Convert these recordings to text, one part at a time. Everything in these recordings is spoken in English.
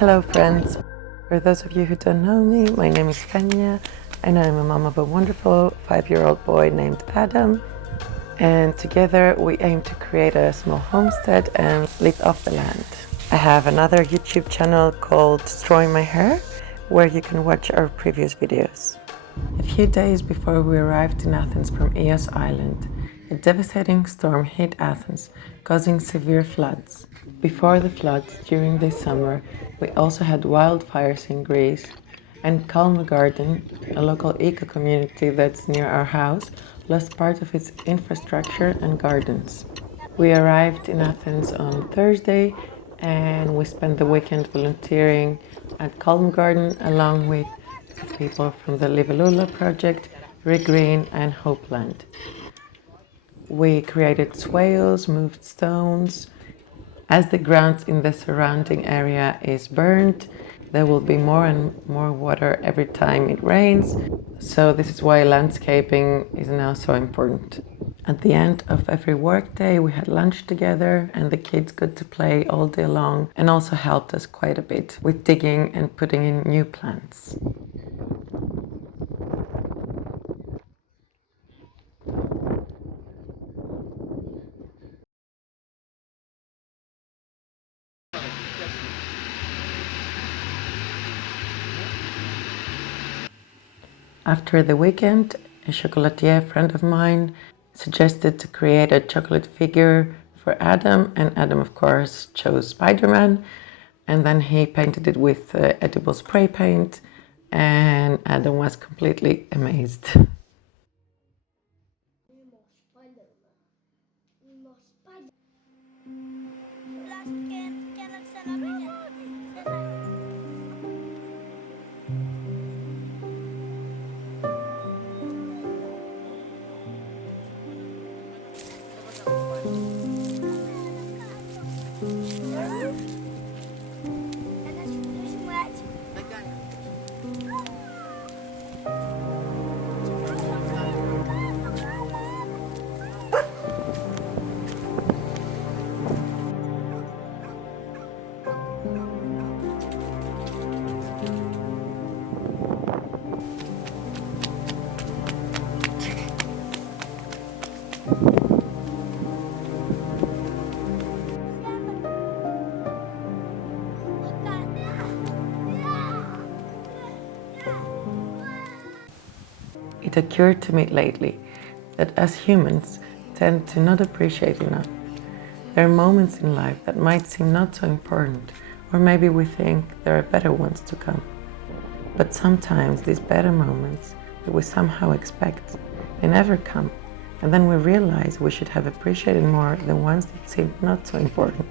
Hello friends, for those of you who don't know me, my name is Fenia and I'm a mom of a wonderful 5-year-old boy named Adam, and together we aim to create a small homestead and live off the land. I have another YouTube channel called Destroying My Hair where you can watch our previous videos. A few days before we arrived in Athens from Ios Island, a devastating storm hit Athens, causing severe floods. Before the floods, during this summer, we also had wildfires in Greece, and Calm Garden, a local eco-community that's near our house, lost part of its infrastructure and gardens. We arrived in Athens on Thursday and we spent the weekend volunteering at Calm Garden along with people from the Livelula project, Regreen and Hopeland. We created swales, moved stones. As the ground in the surrounding area is burned, there will be more and more water every time it rains. So this is why landscaping is now so important. At the end of every workday, we had lunch together and the kids got to play all day long and also helped us quite a bit with digging and putting in new plants. After the weekend, a chocolatier friend of mine suggested to create a chocolate figure for Adam, and Adam of course chose Spider-Man, and then he painted it with edible spray paint, and Adam was completely amazed. It occurred to me lately that as humans tend to not appreciate enough. There are moments in life that might seem not so important, or maybe we think there are better ones to come. But sometimes these better moments that we somehow expect, they never come, and then we realize we should have appreciated more the ones that seemed not so important.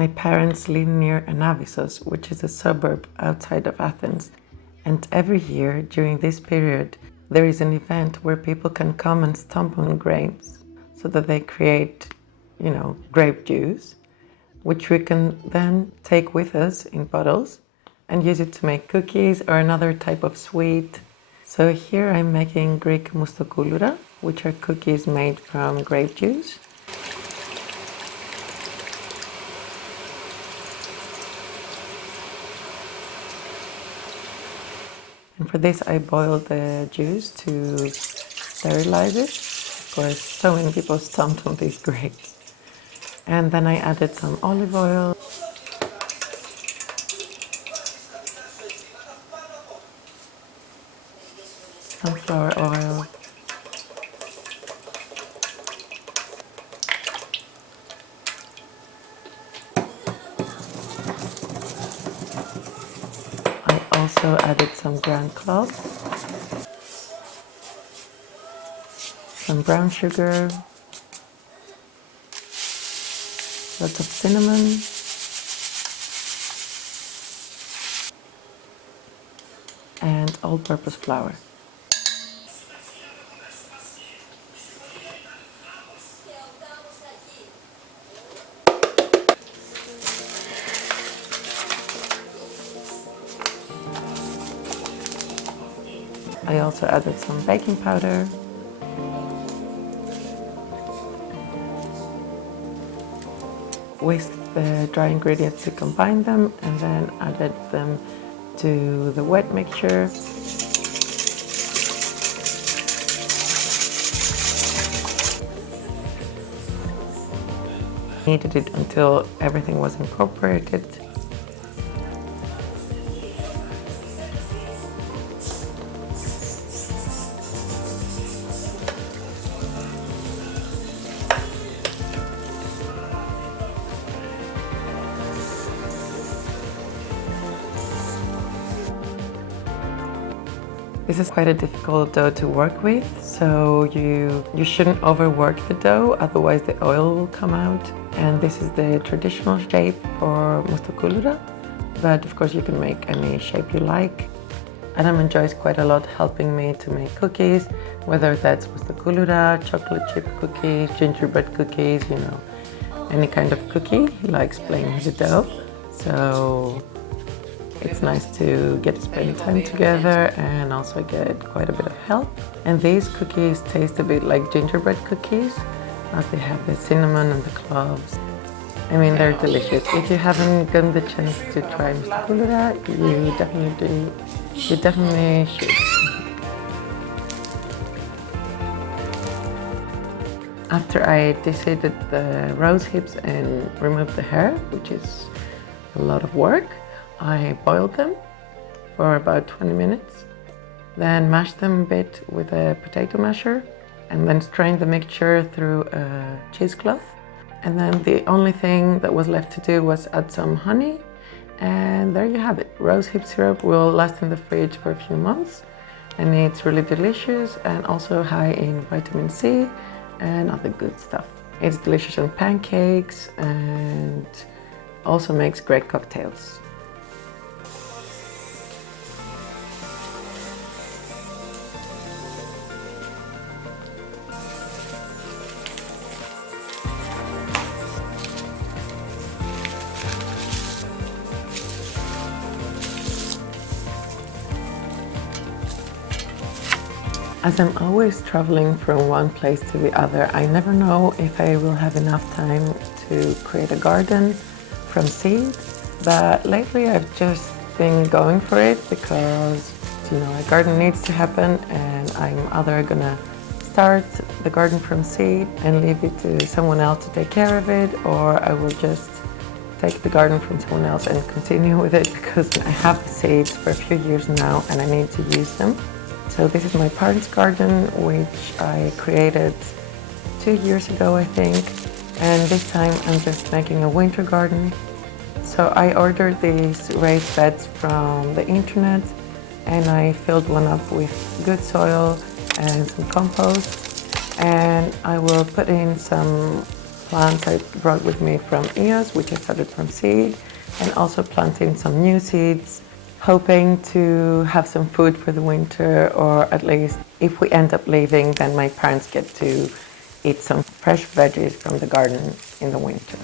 My parents live near Anavisos, which is a suburb outside of Athens. And every year during this period, there is an event where people can come and stomp on grapes so that they create, grape juice, which we can then take with us in bottles and use it to make cookies or another type of sweet. So here I'm making Greek moustokoulora, which are cookies made from grape juice. And for this I boiled the juice to sterilize it. Of course, so many people stomped on these grapes. And then I added some olive oil, sunflower oil, I also added some ground cloves, some brown sugar, lots of cinnamon, and all-purpose flour. I also added some baking powder, whisked the dry ingredients to combine them, and then added them to the wet mixture. Kneaded it until everything was incorporated. This is quite a difficult dough to work with, so you shouldn't overwork the dough, otherwise the oil will come out. And this is the traditional shape for moustokoulora, but of course you can make any shape you like. Adam enjoys quite a lot helping me to make cookies, whether that's moustokoulora, chocolate chip cookies, gingerbread cookies, any kind of cookie. He likes playing with the dough, so it's nice to get to spend time together and also get quite a bit of help. And these cookies taste a bit like gingerbread cookies, as they have the cinnamon and the cloves. I mean, they're delicious. If you haven't gotten the chance to try moustokoulora, you definitely should. After I deseeded the rose hips and removed the hair, which is a lot of work, I boiled them for about 20 minutes, then mashed them a bit with a potato masher, and then strained the mixture through a cheesecloth. And then the only thing that was left to do was add some honey, and there you have it. Rose hip syrup will last in the fridge for a few months, and it's really delicious and also high in vitamin C and other good stuff. It's delicious on pancakes and also makes great cocktails. As I'm always traveling from one place to the other, I never know if I will have enough time to create a garden from seed. But lately I've just been going for it because, a garden needs to happen, and I'm either gonna start the garden from seed and leave it to someone else to take care of it, or I will just take the garden from someone else and continue with it because I have the seeds for a few years now and I need to use them. So this is my parents' garden, which I created 2 years ago, I think. And this time I'm just making a winter garden. So I ordered these raised beds from the internet, and I filled one up with good soil and some compost. And I will put in some plants I brought with me from EOS, which I started from seed, and also planting some new seeds, hoping to have some food for the winter, or at least if we end up leaving, then my parents get to eat some fresh veggies from the garden in the winter.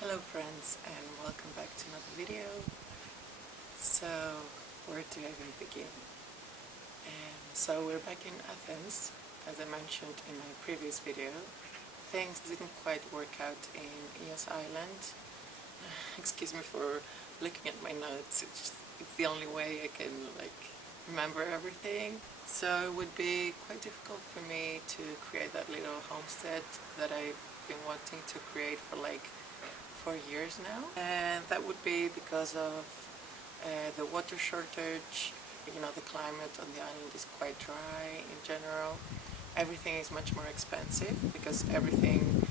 Hello friends, and welcome back to another video. So, where do I even begin? So we're back in Athens, as I mentioned in my previous video. Things didn't quite work out in EOS Island. Excuse me for looking at my notes, it's the only way I can remember everything. So it would be quite difficult for me to create that little homestead that I've been wanting to create for 4 years now, and that would be because of the water shortage. You know, the climate on the island is quite dry in general. Everything is much more expensive because everything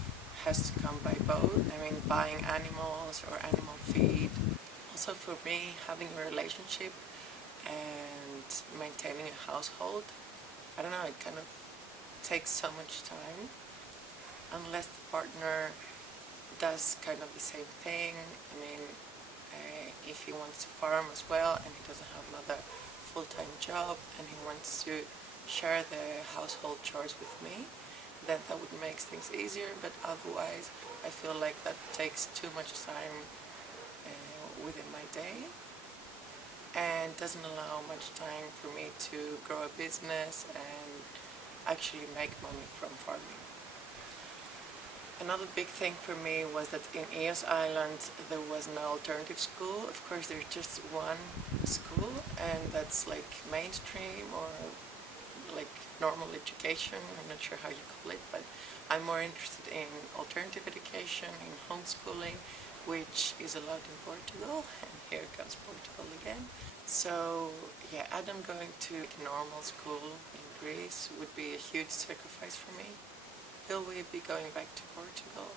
has to come by boat. I mean, buying animals or animal feed. Also for me, having a relationship and maintaining a household, I don't know, it kind of takes so much time unless the partner does kind of the same thing. I mean, if he wants to farm as well and he doesn't have another full-time job and he wants to share the household chores with me, then that would make things easier. But otherwise I feel like that takes too much time within my day and doesn't allow much time for me to grow a business and actually make money from farming. Another big thing for me was that in EOS Island there was no alternative school. Of course there's just one school, and that's mainstream or normal education. I'm not sure how you call it, but I'm more interested in alternative education, in homeschooling, which is allowed in Portugal, and here comes Portugal again. So yeah, Adam going to normal school in Greece would be a huge sacrifice for me. Will we be going back to Portugal?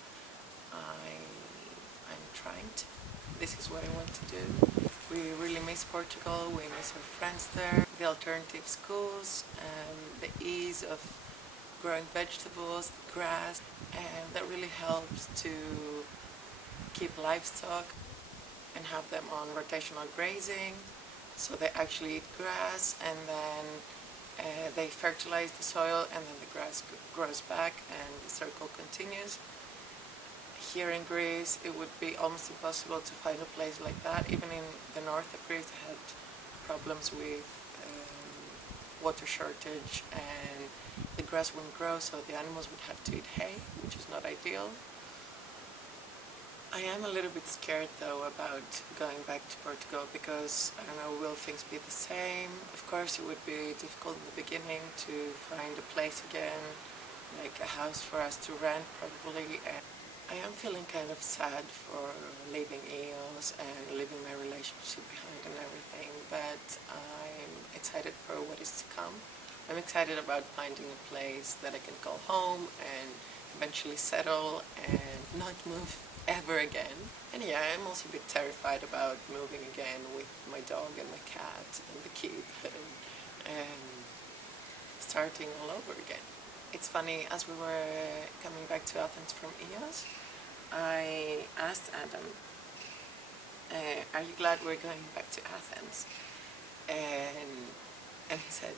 I'm trying to. This is what I want to do. We really miss Portugal, we miss our friends there, the alternative schools, the ease of growing vegetables, grass, and that really helps to keep livestock and have them on rotational grazing, so they actually eat grass, and then they fertilize the soil, and then the grass grows back and the circle continues. Here in Greece it would be almost impossible to find a place like that. Even in the north of Greece they had problems with water shortage, and the grass wouldn't grow, so the animals would have to eat hay, which is not ideal. I am a little bit scared though about going back to Portugal because, I don't know, will things be the same? Of course it would be difficult in the beginning to find a place again, like a house for us to rent probably. And I am feeling kind of sad for leaving EOS and leaving my relationship behind and everything, but I'm excited for what is to come. I'm excited about finding a place that I can call home and eventually settle and not move ever again. And yeah, I'm also a bit terrified about moving again with my dog and my cat and the kid and starting all over again. It's funny, as we were coming back to Athens from EOS, I asked Adam, are you glad we're going back to Athens? And he said,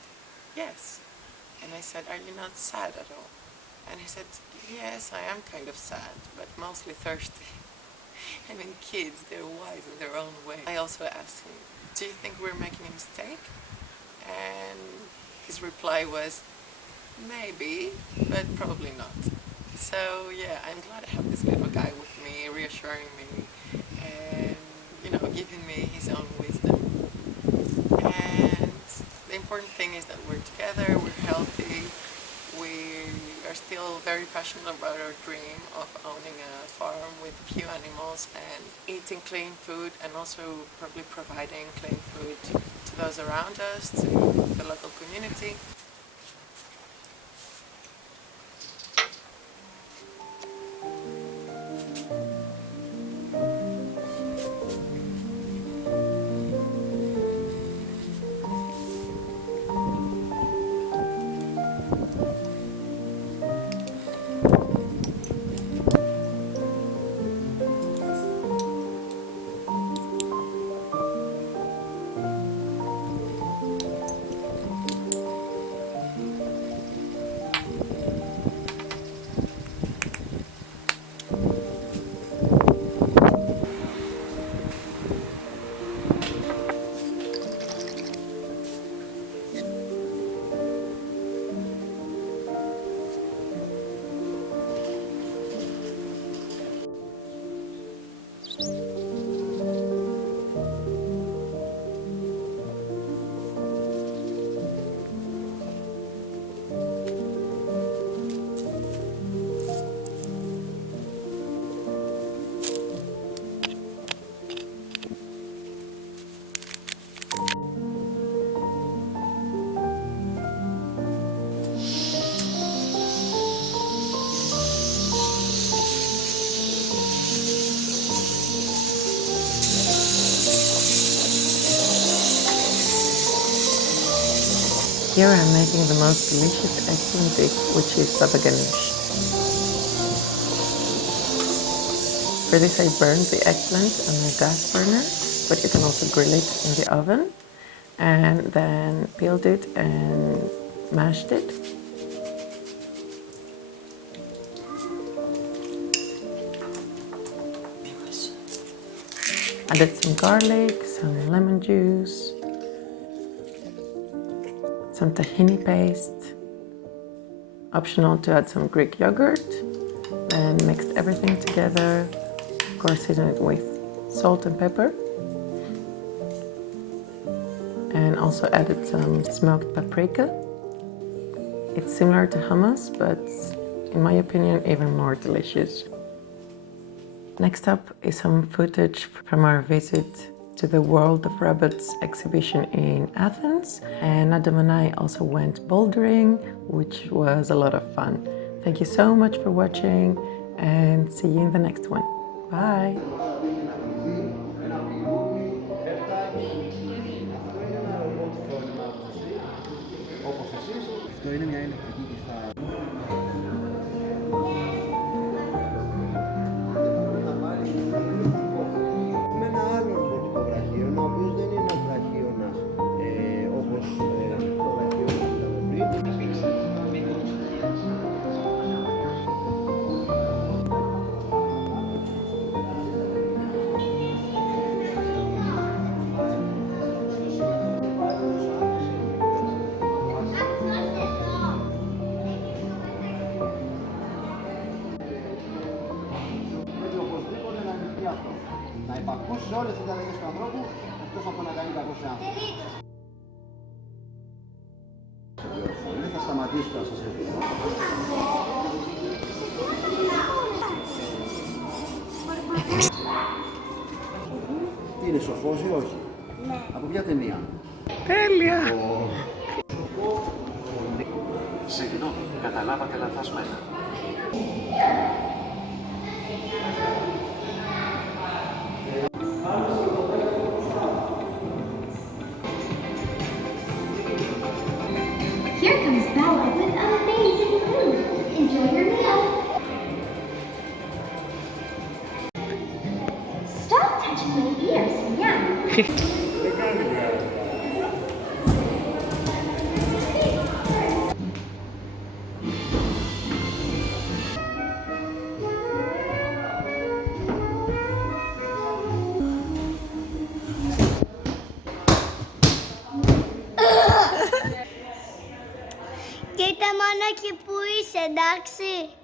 yes. And I said, are you not sad at all? And he said, yes, I am kind of sad, but mostly thirsty. I mean, kids, they're wise in their own way. I also asked him, do you think we're making a mistake? And his reply was, maybe, but probably not. So yeah, I'm glad I have this little guy with me, reassuring me, and giving me his own wisdom. And the important thing is that we're together, we're healthy, we are still very passionate about our dream of owning a farm with a few animals and eating clean food, and also probably providing clean food to those around us, to the local community. Here I'm making the most delicious eggplant dip, which is baba ganoush. For this I burned the eggplant on a gas burner, but you can also grill it in the oven, and then peeled it and mashed it. Added some garlic, some lemon juice, some tahini paste, optional to add some Greek yogurt, then mixed everything together, of course seasoned it with salt and pepper, and also added some smoked paprika. It's similar to hummus, but in my opinion even more delicious. Next up is some footage from our visit to the World of Rabbits exhibition in Athens, and Adam and I also went bouldering, which was a lot of fun. Thank you so much for watching, and see you in the next one. Bye! Να υπακούσει όλες τις διαδικασίες του ανθρώπου, εκτός από να κάνει κακό σε άνθρωπο. Θα σταματήσω να σας το πω. Τι είναι, σοφός ή όχι? Ναι. Από ποια ταινία? Τέλεια! Συγγνώμη, καταλάβατε λαθασμένα. Here comes Bella with amazing food. Enjoy your meal. Stop touching my ears, meow. μόνο εκεί που είσαι, εντάξει.